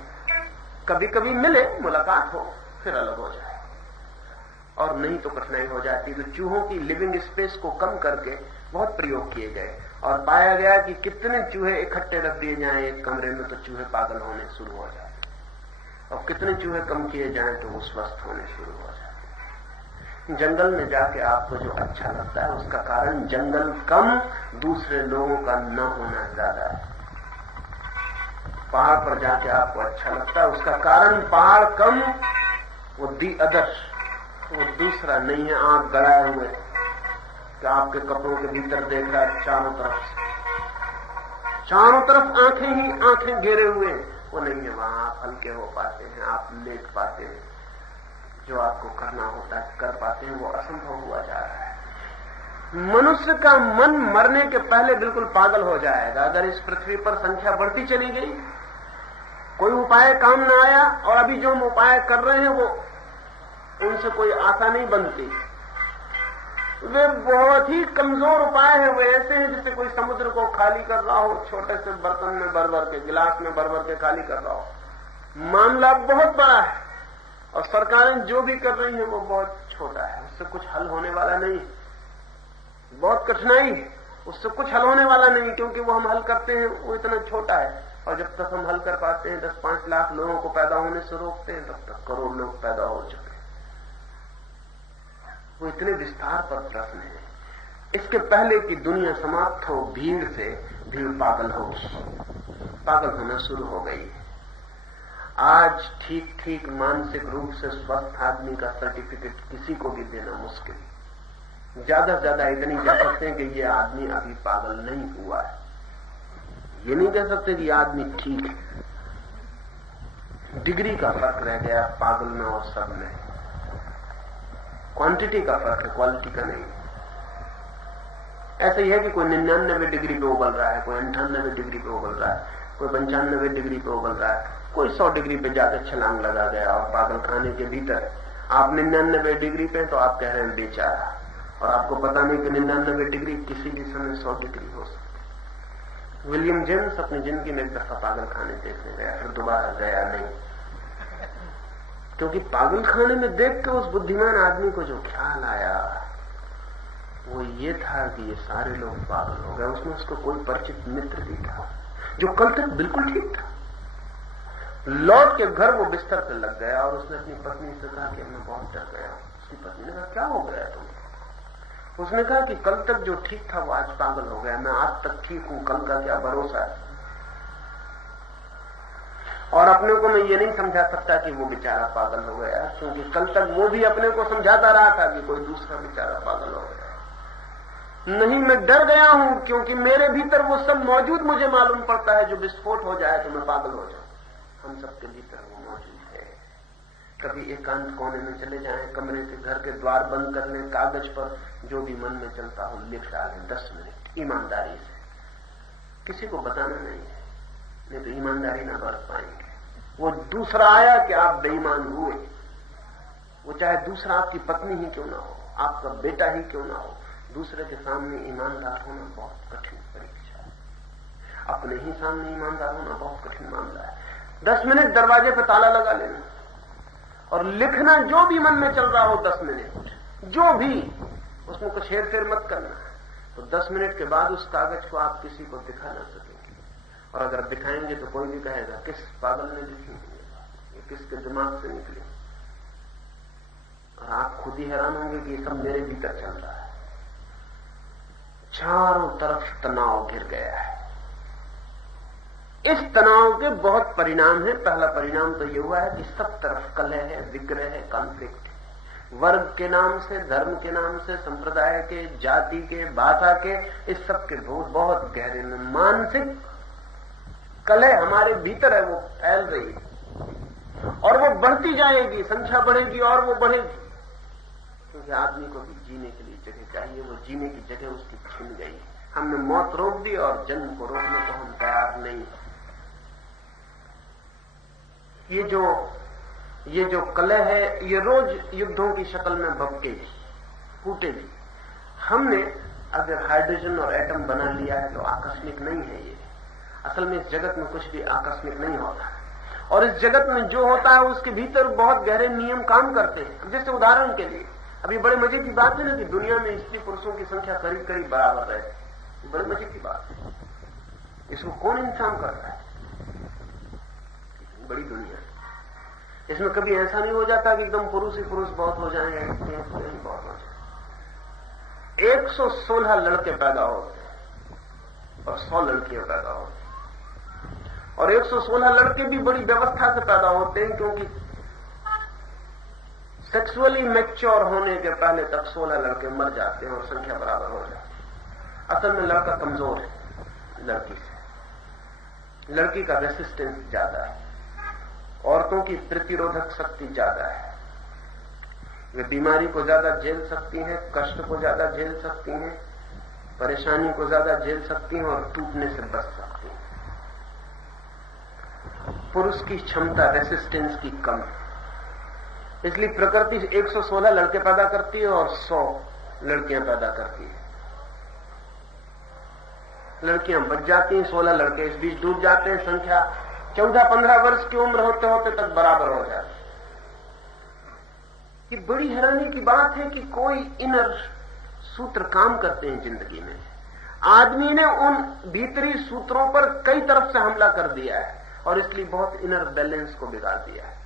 कभी कभी मिले, मुलाकात हो, फिर अलग हो जाए, और नहीं तो कठिनाई हो जाती। तो चूहों की लिविंग स्पेस को कम करके बहुत प्रयोग किए गए और पाया गया कि कितने चूहे इकट्ठे रख दिए जाएं एक कमरे में तो चूहे पागल होने शुरू हो जाते, और कितने चूहे कम किए जाएं तो वो स्वस्थ होने शुरू हो जाते। जंगल में जाके आपको जो अच्छा लगता है उसका कारण जंगल कम, दूसरे लोगों का न होना ज्यादा है। पहाड़ पर जाके आपको अच्छा लगता है उसका कारण पहाड़ कम, वो दी अदर, वो दूसरा नहीं है आंख गड़ाए हुए कि आपके कपड़ों के भीतर देख रहा है चारों तरफ आंखें ही आंखें घेरे हुए, वो नहीं है। वहां आप हल्के हो पाते हैं, आप लेट पाते हैं, जो आपको करना होता है कर पाते हैं, वो असंभव हुआ जा रहा है। मनुष्य का मन मरने के पहले बिल्कुल पागल हो जाएगा अगर इस पृथ्वी पर संख्या बढ़ती चली गई, कोई उपाय काम न आया, और अभी जो हम उपाय कर रहे हैं वो उनसे कोई आशा नहीं बनती। वे बहुत ही कमजोर उपाय हैं, वे ऐसे हैं जैसे कोई समुद्र को खाली कर रहा हो, छोटे से बर्तन में भर भर के, गिलास में भर भर के खाली कर रहा हो। मामला बहुत बड़ा है और सरकारें जो भी कर रही हैं वो बहुत छोटा है, उससे कुछ हल होने वाला नहीं। बहुत कठिनाई है, उससे कुछ हल होने वाला नहीं, क्योंकि वो हम हल करते हैं वो इतना छोटा है, और जब तक हम हल कर पाते हैं 10-5 लाख लोगों को पैदा होने से रोकते हैं, तब तक करोड़ लोग पैदा हो चुके हैं। वो इतने विस्तार पर प्रश्न है। इसके पहले कि दुनिया समाप्त हो, भीड़ से भीड़ पागल होगी, पागल होना शुरू हो गई। आज ठीक ठीक मानसिक रूप से स्वस्थ आदमी का सर्टिफिकेट किसी को भी देना मुश्किल। ज्यादा से ज्यादा इतनी कह सकते हैं कि ये आदमी अभी पागल नहीं हुआ है, ये नहीं कह सकते कि ये आदमी ठीक है। डिग्री का फर्क रह गया पागल में और सब में, क्वांटिटी का फर्क है, क्वालिटी का नहीं। ऐसा ही है कि कोई 99 डिग्री पे उबल रहा है, कोई 98 डिग्री पे उबल रहा है, कोई 95 डिग्री पे उबल रहा है, कोई 100 डिग्री पे जाकर छलांग लगा गया और पागल खाने के भीतर। आप 99 डिग्री पे तो आप कह रहे हैं बेचारा, और आपको पता नहीं कि 99 डिग्री किसी भी समय 100 डिग्री हो सकती। विलियम जेम्स अपनी जिंदगी में एक दफा पागल खाने देखने गया, फिर दोबारा गया नहीं, क्योंकि पागल खाने में देख के उस बुद्धिमान आदमी को जो ख्याल आया वो ये था कि ये सारे लोग पागल हो गए। उसमें उसको कोई परिचित मित्र भी था जो कल तक बिल्कुल ठीक था। लौट के घर वो बिस्तर पे लग गया और उसने अपनी पत्नी से कहा कि मैं बहुत डर गया। उसकी पत्नी ने कहा क्या हो गया तुम? उसने कहा कि कल तक जो ठीक था वो आज पागल हो गया, मैं आज तक ठीक हूं, कल का क्या भरोसा है। और अपने को मैं ये नहीं समझा सकता कि वो बेचारा पागल हो गया, क्योंकि कल तक वो भी अपने को समझाता रहा था कि कोई दूसरा बेचारा पागल हो गया। नहीं, मैं डर गया हूं क्योंकि मेरे भीतर वो सब मौजूद मुझे मालूम पड़ता है जो विस्फोट हो जाए तो मैं पागल हो जाऊं। हम सबके भीतर वो मौजूद है। कभी एकांत कोने में चले जाएं, कमरे के घर के द्वार बंद कर लें, कागज पर जो भी मन में चलता हो लिख डालें 10 मिनट ईमानदारी से। किसी को बताना नहीं है, नहीं तो ईमानदारी ना बरत पाएंगे। वो दूसरा आया कि आप बेईमान हुए, वो चाहे दूसरा आपकी पत्नी ही क्यों ना हो, आपका बेटा ही क्यों ना हो, दूसरे के सामने ईमानदार होना बहुत कठिन परीक्षा है। अपने ही सामने ईमानदार होना बहुत कठिन मामला है। 10 मिनट दरवाजे पे ताला लगा लेना और लिखना जो भी मन में चल रहा हो 10 मिनट, जो भी, उसमें कुछ हेर फेर मत करना। तो 10 मिनट के बाद उस कागज को आप किसी को दिखा ना सकेंगे, और अगर दिखाएंगे तो कोई भी कहेगा किस पागल ने लिखी, ये किसके दिमाग से निकली, और आप खुद ही हैरान होंगे कि ये सब मेरे भीतर चल रहा है। चारों तरफ तनाव घिर गया है। इस तनाव के बहुत परिणाम है। पहला परिणाम तो ये हुआ है कि सब तरफ कलह है, विग्रह है, कॉन्फ्लिक्ट है। वर्ग के नाम से, धर्म के नाम से, संप्रदाय के, जाति के, भाषा के, इस सब के बहुत गहरे में मानसिक कलह हमारे भीतर है, वो फैल रही है और वो बढ़ती जाएगी, संख्या बढ़ेगी और वो बढ़ेगी, क्योंकि आदमी को भी जीने के लिए जगह चाहिए। वो जीने की जगह उसकी छिन गई। हमने मौत रोक दी और जन्म को रोकने को हम तैयार नहीं। ये जो कलह है ये रोज युद्धों की शक्ल में भभकेगी, फूटेगी। हमने अगर हाइड्रोजन और एटम बना लिया है तो आकस्मिक नहीं है ये। असल में इस जगत में कुछ भी आकस्मिक नहीं होता, और इस जगत में जो होता है उसके भीतर बहुत गहरे नियम काम करते हैं। जैसे उदाहरण के लिए अभी बड़े मजे की बात है ना कि दुनिया में स्त्री पुरुषों की संख्या करीब करीब बराबर है। बड़े मजे की बात है। इसको कौन इंतजाम कर रहा है? बड़ी दुनिया है। इसमें कभी ऐसा नहीं हो जाता कि एकदम पुरुष ही पुरुष बहुत हो जाएंगे, बहुत हो जाए। 116 लड़के पैदा होते हैं और 100 लड़कियां पैदा होती हैं, और 116 लड़के भी बड़ी व्यवस्था से पैदा होते हैं, क्योंकि सेक्सुअली मैच्योर होने के पहले तक 16 लड़के मर जाते हैं और संख्या बराबर हो जाती है। असल में लड़का कमजोर है लड़की से, लड़की का रेसिस्टेंस ज्यादा है, औरतों की प्रतिरोधक शक्ति ज्यादा है, वे बीमारी को ज्यादा झेल सकती हैं, कष्ट को ज्यादा झेल सकती हैं, परेशानी को ज्यादा झेल सकती हैं और टूटने से बच सकती हैं। पुरुष की क्षमता रेसिस्टेंस की कम है, इसलिए प्रकृति 116 लड़के पैदा करती है और 100 लड़कियां पैदा करती है। लड़कियां बच जाती हैं, 16 लड़के इस बीच डूब जाते हैं, संख्या 14-15 वर्ष की उम्र होते होते तक बराबर हो जाती है। ये बड़ी हैरानी की बात है कि कोई इनर सूत्र काम करते हैं जिंदगी में। आदमी ने उन भीतरी सूत्रों पर कई तरफ से हमला कर दिया है और इसलिए बहुत इनर बैलेंस को बिगाड़ दिया है।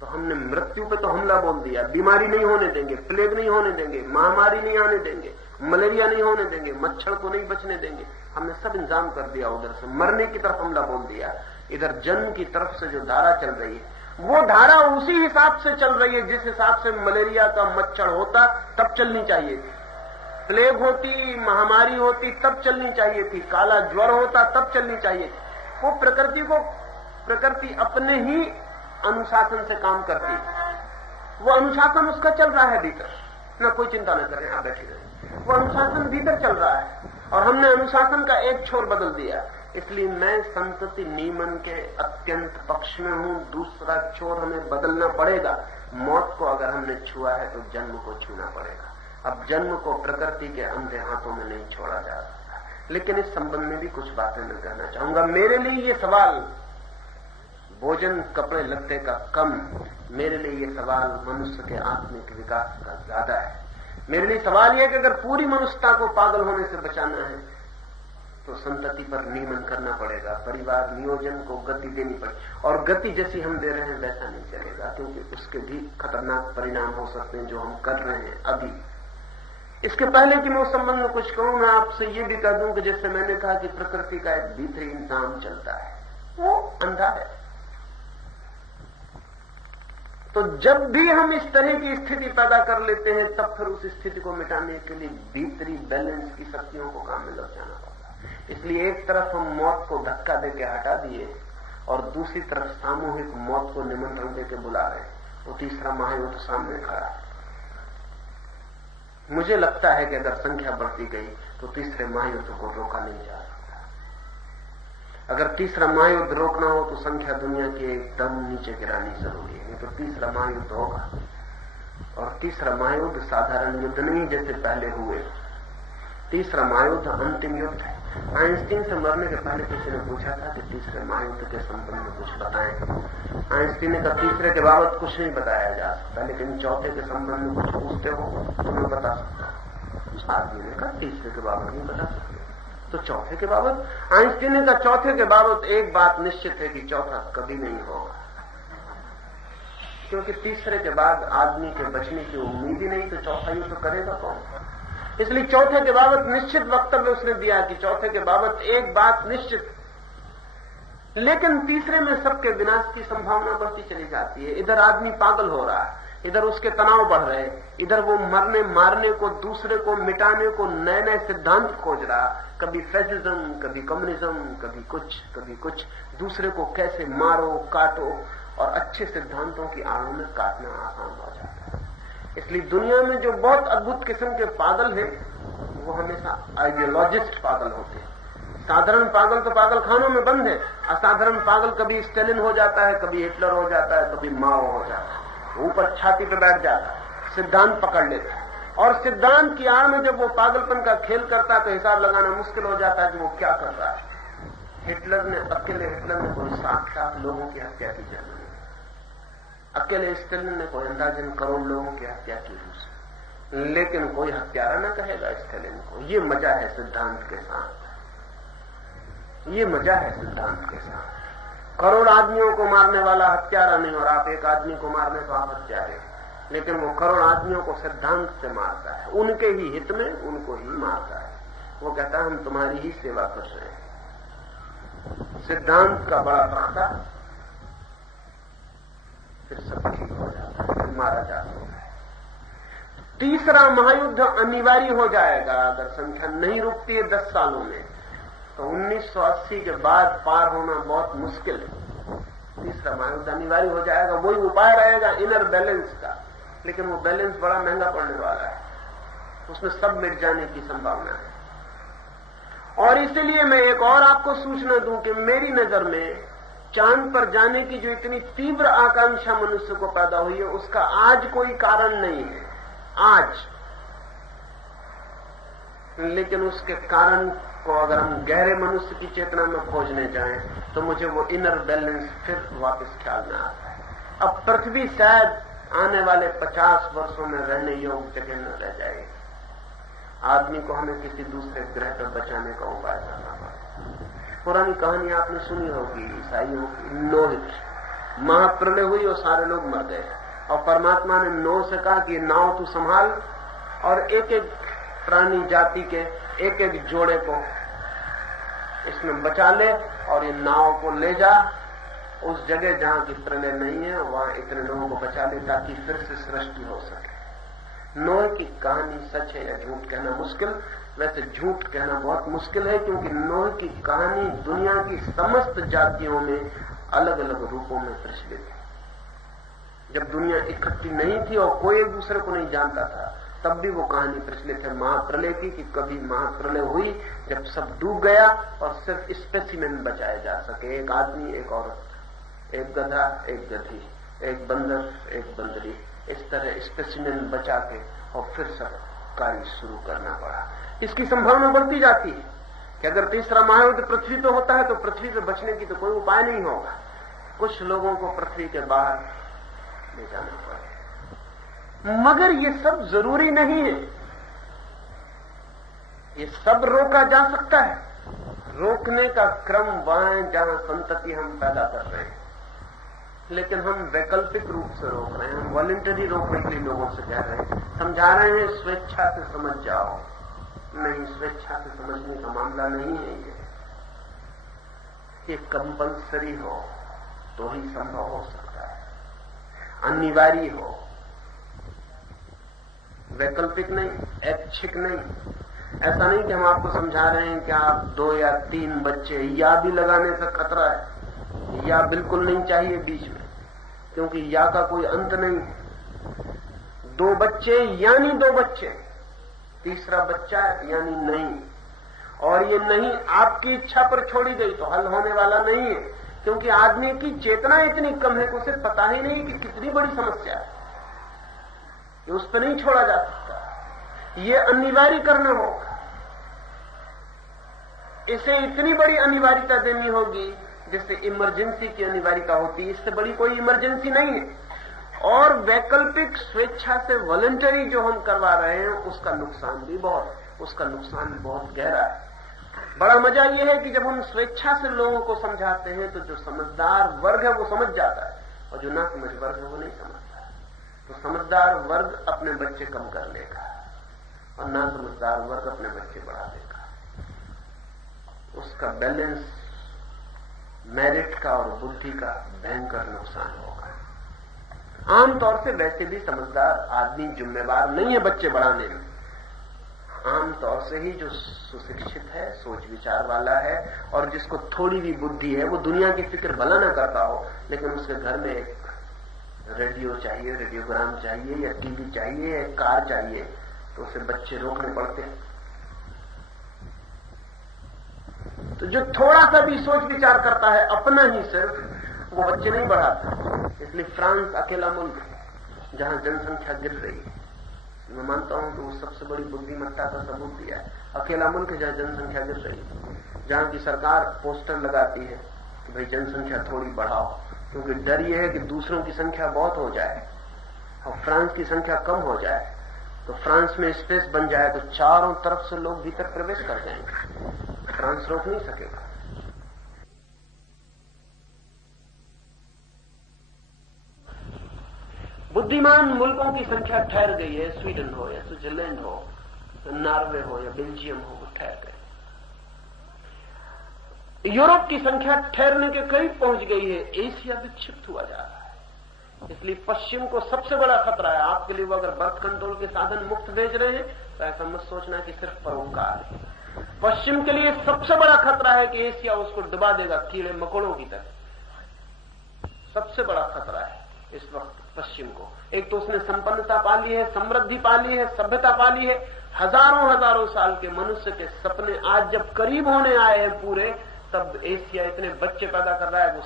तो हमने मृत्यु पे तो हमला बोल दिया, बीमारी नहीं होने देंगे, प्लेग नहीं होने देंगे, महामारी नहीं आने देंगे, मलेरिया नहीं होने देंगे, मच्छर को नहीं बचने देंगे, हमने सब इंतजाम कर दिया। उधर से मरने की तरफ हमला बोल दिया, इधर जन्म की तरफ से जो धारा चल रही है वो धारा उसी हिसाब से चल रही है जिस हिसाब से मलेरिया का मच्छर होता तब चलनी चाहिए थी, प्लेग होती, महामारी होती तब चलनी चाहिए थी, काला ज्वर होता तब चलनी चाहिए थी। वो प्रकृति अपने ही अनुशासन से काम करती है, वो अनुशासन उसका चल रहा है भीतर, ना कोई चिंता न करें, आप बैठे रहें, वो अनुशासन भीतर चल रहा है और हमने अनुशासन का एक छोर बदल दिया। इसलिए मैं संतति नियमन के अत्यंत पक्ष में हूं। दूसरा छोर हमें बदलना पड़ेगा। मौत को अगर हमने छुआ है तो जन्म को छूना पड़ेगा। अब जन्म को प्रकृति के अंधे हाथों में नहीं छोड़ा जा सकता। लेकिन इस संबंध में भी कुछ बातें मैं कहना चाहूंगा। मेरे लिए ये सवाल भोजन कपड़े लत्ते का कम, मेरे लिए ये सवाल मनुष्य के आत्मिक विकास का ज्यादा है। मेरे लिए सवाल यह कि अगर पूरी मनुष्यता को पागल होने से बचाना है तो संतति पर नियमन करना पड़ेगा, परिवार नियोजन को गति देनी पड़ेगी। और गति जैसी हम दे रहे हैं वैसा नहीं चलेगा, क्योंकि उसके भी खतरनाक परिणाम हो सकते हैं जो हम कर रहे हैं अभी। इसके पहले कि मैं उस संबंध में कुछ कहूं, मैं आपसे ये भी कह दूं कि जैसे मैंने कहा कि प्रकृति का एक भीतरी इंतजाम चलता है, वो अंधा है। तो जब भी हम इस तरह की स्थिति पैदा कर लेते हैं तब फिर उस स्थिति को मिटाने के लिए भीतरी बैलेंस की शक्तियों को काम में लग जाना पड़ता है। इसलिए एक तरफ हम मौत को धक्का देके हटा दिए और दूसरी तरफ सामूहिक मौत को निमंत्रण देके बुला रहे हैं। वो तीसरा महायुद्ध सामने खड़ा है। मुझे लगता है कि अगर संख्या बढ़ती गई तो तीसरे महायुद्ध को रोका नहीं जा सकता। अगर तीसरा महायुद्ध रोकना हो तो संख्या दुनिया की एकदम नीचे गिरानी जरूरी है, तो तीसरा महायुद्ध होगा। और तीसरा महायुद्ध साधारण युद्ध नहीं जैसे पहले हुए। तीसरा महायुद्ध अंतिम युद्ध है। आइंस्टीन से मरने के पहले किसी ने पूछा था कि तीसरे महायुद्ध के संबंध में कुछ बताएं। आइंस्टीन ने कहा तीसरे के बाबत कुछ नहीं बताया जा सकता, लेकिन चौथे के संबंध में कुछ पूछते हो तो मैं बता सकता हूं। उस आदमी ने कहा तीसरे के बाबत नहीं बता सकते तो चौथे के बाबत। आइंस्टीन ने कहा चौथे के बाबत एक बात निश्चित है कि चौथा कभी नहीं होगा, क्योंकि तीसरे के बाद आदमी के बचने की उम्मीद ही नहीं, तो चौथा युद्ध तो करेगा कौन। इसलिए चौथे के बाबत निश्चित वक्तव्य उसने दिया कि चौथे के बाबत एक बात निश्चित, लेकिन तीसरे में सबके विनाश की संभावना बढ़ती चली जाती है। इधर आदमी पागल हो रहा है, इधर उसके तनाव बढ़ रहे हैं, इधर वो मरने मारने को, दूसरे को मिटाने को नए नए सिद्धांत खोज रहा, कभी फैसिज्म, कभी कम्युनिज्म, कभी कुछ, दूसरे को कैसे मारो काटो, और अच्छे सिद्धांतों की आड़ों में काटना आसान हो जाता है। इसलिए दुनिया में जो बहुत अद्भुत किस्म के पागल हैं वो हमेशा आइडियोलॉजिस्ट पागल होते हैं। साधारण पागल तो पागल खानों में बंद है, असाधारण पागल कभी स्टेलिन हो जाता है, कभी हिटलर हो जाता है, कभी माओ हो जाता है, ऊपर छाती पे बैठ जाता है, सिद्धांत पकड़ लेता है। और सिद्धांत की आड़ में जब वो पागलपन का खेल करता है तो हिसाब लगाना मुश्किल हो जाता है कि वो क्या कर रहा है। हिटलर ने कोई 7 लोगों की हत्या की जर्मनी, अकेले स्टेलिन ने कोई अंदाजन करोड़ लोगों की हत्या की रूस, लेकिन कोई हत्यारा न कहेगा स्टेलिन को। ये मजा है सिद्धांत के साथ, ये मजा है सिद्धांत के साथ। करोड़ आदमियों को मारने वाला हत्यारा नहीं, और आप एक आदमी को मारने तो आप हत्यारे, लेकिन वो करोड़ आदमियों को सिद्धांत से मारता है, उनके ही हित में उनको ही मारता है। वो कहता है हम तुम्हारी ही सेवा कर रहे हैं। सिद्धांत का बड़ा तख्ता, फिर सब ठीक हो जाता है, फिर मारा जा सकता है। तीसरा महायुद्ध अनिवार्य हो जाएगा अगर संख्या नहीं रुकती है 10 सालों में, तो 1980 के बाद पार होना बहुत मुश्किल है। तीसरा महायुद्ध अनिवार्य हो जाएगा। वही उपाय रहेगा इनर बैलेंस का, लेकिन वो बैलेंस बड़ा महंगा पड़ने वाला है, उसमें सब मिट जाने की संभावना है। और इसलिए मैं एक और आपको सूचना दूं कि मेरी नजर में चांद पर जाने की जो इतनी तीव्र आकांक्षा मनुष्य को पैदा हुई है, उसका आज कोई कारण नहीं है आज, लेकिन उसके कारण को अगर हम गहरे मनुष्य की चेतना में खोजने जाएं तो मुझे वो इनर बैलेंस फिर वापस ख्याल में आता है। अब पृथ्वी शायद आने वाले 50 वर्षों में रहने योग्य जगह न रह जाएगी। आदमी को हमें किसी दूसरे ग्रह पर बचाने का उपाय करना पड़ेगा। पुरानी कहानी आपने सुनी होगी ईसाइयों की, नोह, महाप्रलय हुई और सारे लोग मर गए, और परमात्मा ने नोह से कहा कि नाव तू संभाल और एक एक प्राणी जाति के एक एक जोड़े को इसमें बचा ले, और ये नाव को ले जा उस जगह जहां की प्रलय नहीं है, वहां इतने लोगों को बचा ले ताकि फिर से सृष्टि हो सके। नोह की कहानी सच है या झूठ कहना मुश्किल, वैसे झूठ कहना बहुत मुश्किल है, क्योंकि नोह की कहानी दुनिया की समस्त जातियों में अलग अलग रूपों में प्रचलित है। जब दुनिया इकट्ठी नहीं थी और कोई एक दूसरे को नहीं जानता था, तब भी वो कहानी प्रचलित है महाप्रलय की, कि कभी महाप्रलय हुई जब सब डूब गया और सिर्फ स्पेसिमेन बचाए जा सके, एक आदमी, एक औरत, एक गधा, एक गधी, एक बंदर, एक बंदरी, इस तरह स्पेसिमेन बचा के और फिर सब कार्य शुरू करना पड़ा। इसकी संभावना बढ़ती जाती है कि अगर तीसरा महायुद्ध पृथ्वी पे होता है तो पृथ्वी पे बचने की तो कोई उपाय नहीं होगा, कुछ लोगों को पृथ्वी के बाहर ले जाना पड़ेगा। मगर ये सब जरूरी नहीं है, ये सब रोका जा सकता है। रोकने का क्रम वहां है जहां संतति हम पैदा कर रहे हैं, लेकिन हम वैकल्पिक रूप से रोक रहे हैं। हम वॉलंटरी रोकने के लिए लोगों से कह रहे हैं, समझा रहे हैं स्वेच्छा से समझ जाओ। नहीं, स्वेच्छा से समझने का मामला नहीं है ये कंपल्सरी हो तो ही संभव हो सकता है, अनिवार्य हो, वैकल्पिक नहीं, ऐच्छिक नहीं। ऐसा नहीं कि हम आपको समझा रहे हैं कि आप 2 या 3 बच्चे या भी लगाने से खतरा है, या बिल्कुल नहीं चाहिए बीच में, क्योंकि या का कोई अंत नहीं है। 2 बच्चे यानी 2 बच्चे, तीसरा बच्चा यानी नहीं, और ये नहीं आपकी इच्छा पर छोड़ी गई तो हल होने वाला नहीं है, क्योंकि आदमी की चेतना इतनी कम है कि उसे पता ही नहीं कि कितनी बड़ी समस्या है, ये उस पर नहीं छोड़ा जा सकता, ये अनिवार्य करना होगा। इसे इतनी बड़ी अनिवार्यता देनी होगी जैसे इमरजेंसी की अनिवार्यता होती है, इससे बड़ी कोई इमरजेंसी नहीं है। और वैकल्पिक स्वेच्छा से वॉलंटरी जो हम करवा रहे हैं उसका नुकसान भी बहुत गहरा है। बड़ा मजा यह है कि जब हम स्वेच्छा से लोगों को समझाते हैं तो जो समझदार वर्ग है वो समझ जाता है, और जो ना समझ वर्ग है वो नहीं समझता। तो समझदार वर्ग अपने बच्चे कम कर लेगा और ना समझदार वर्ग अपने बच्चे बढ़ा देगा। उसका बैलेंस मेरिट का और बुद्धि का भयंकर नुकसान होगा। आमतौर से वैसे भी समझदार आदमी जिम्मेवार नहीं है बच्चे बढ़ाने में। आमतौर से ही जो सुशिक्षित है, सोच विचार वाला है, और जिसको थोड़ी भी बुद्धि है, वो दुनिया की फिक्र भला ना करता हो, लेकिन उसके घर में एक रेडियो चाहिए, रेडियोग्राम चाहिए, या टीवी चाहिए, या कार चाहिए, तो उसे बच्चे रोकने पड़ते हैं। तो जो थोड़ा सा भी सोच विचार करता है अपना ही सिर्फ, वो बच्चे नहीं बढ़ाता। इसलिए फ्रांस अकेला मुल्क है जहां जनसंख्या गिर रही है। मैं मानता हूं कि वो सबसे बड़ी बुद्धिमत्ता का सबूत दिया है। अकेला मुल्क है जहां जनसंख्या गिर रही है, जहां की सरकार पोस्टर लगाती है कि भाई जनसंख्या थोड़ी बढ़ाओ, क्योंकि डर यह है कि दूसरों की संख्या बहुत हो जाए और फ्रांस की संख्या कम हो जाए, तो फ्रांस में स्पेस बन जाए तो चारों तरफ से लोग भीतर प्रवेश कर जाएंगे, फ्रांस रोक नहीं सकेगा। बुद्धिमान मुल्कों की संख्या ठहर गई है, स्वीडन हो या स्विट्जरलैंड हो, नॉर्वे हो या बेल्जियम हो, वो ठहर गए। यूरोप की संख्या ठहरने के करीब पहुंच गई है, एशिया विक्षिप्त हुआ जा रहा है। इसलिए पश्चिम को सबसे बड़ा खतरा है। आपके लिए वो अगर बर्थ कंट्रोल के साधन मुफ्त भेज रहे हैं तो ऐसा मत सोचना कि सिर्फ परोपकार है। पश्चिम के लिए सबसे बड़ा खतरा है कि एशिया उसको डुबा देगा कीड़े मकोड़ों की तरह। सबसे बड़ा खतरा है इस वक्त पश्चिम को। एक तो उसने संपन्नता पा ली है, समृद्धि पा ली है, सभ्यता पा ली है। हजारों हजारों साल के मनुष्य के सपने आज जब करीब होने आए हैं पूरे, तब एशिया इतने बच्चे पैदा कर रहा है वो